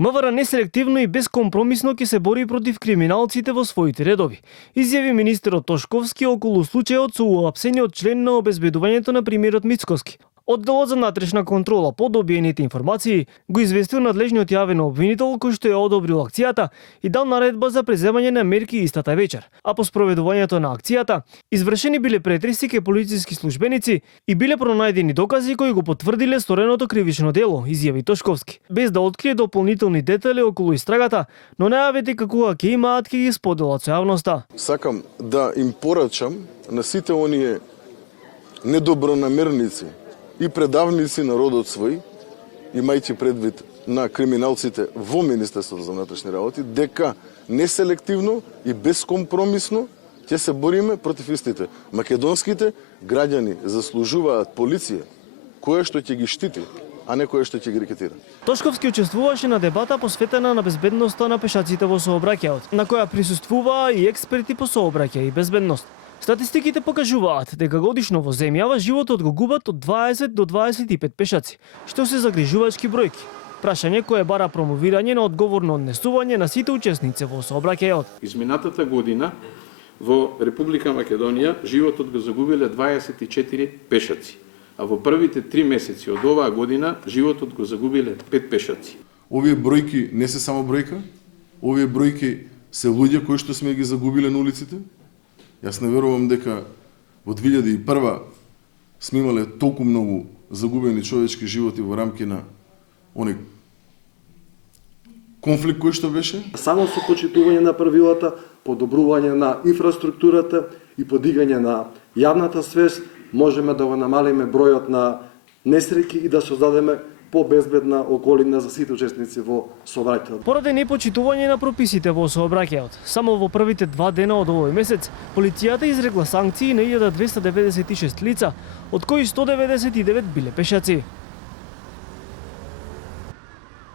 МВР неселективно и бескомпромисно ќе се бори против криминалците во своите редови, изјави министерот Тошковски околу случајот со уапсениот член на обезбедувањето на премиерот Мицкоски. Одделот за внатрешна контрола по добиените информации го известил надлежниот јавен обвинител кој што ја одобрил акцијата и дал наредба за преземање на мерки истата вечер. А по спроведувањето на акцијата, извршени биле претреси кај полициски службеници и биле пронајдени докази кои го потврдиле стореното кривично дело, изјави Тошковски, без да открие дополнителни детали околу истрагата, но најавите кога ќе имаат ќе ги споделат со јавноста. Сакам да им порачам на сите оние недобронамерници и предавници народот свој, имајќи предвид на криминалците во Министерството за внатрешни работи, дека неселективно и безкомпромисно ќе се бориме против истите. Македонските граѓани заслужуваат полиција која што ќе ги штити, а не која што ќе ги рекетира. Тошковски учествуваше на дебата посветена на безбедноста на пешаците во сообраќајот, на која присуствуваа и експерти по сообраќај и безбедност. Статистиките покажуваат дека годишно во земјава животот го губат од 20 до 25 пешаци, што се загрижувачки бројки. Прашање кое бара промовирање на одговорно однесување на сите учесници во сообраќајот. Изминатата година во Република Македонија животот го загубиле 24 пешаци, а во првите 3 месеци од оваа година животот го загубиле 5 пешаци. Овие бројки не се само бројка, овие бројки се луѓе кои што сме ги загубиле на улиците. Јас не верувам дека во 2001 сме имале толку многу загубени човечки животи во рамки на оној конфликт кој што беше. Само со почитување на правилата, подобрување на инфраструктурата и подигање на јавната свест можеме да го намалиме бројот на несреќи и да создадеме побезбедна околина за сите учесници во сообраќајот. Поради непочитување на прописите во сообраќајот, само во првите 2 дена од овој месец, полицијата изрекла санкции на 1296 лица, од кои 199 биле пешаци.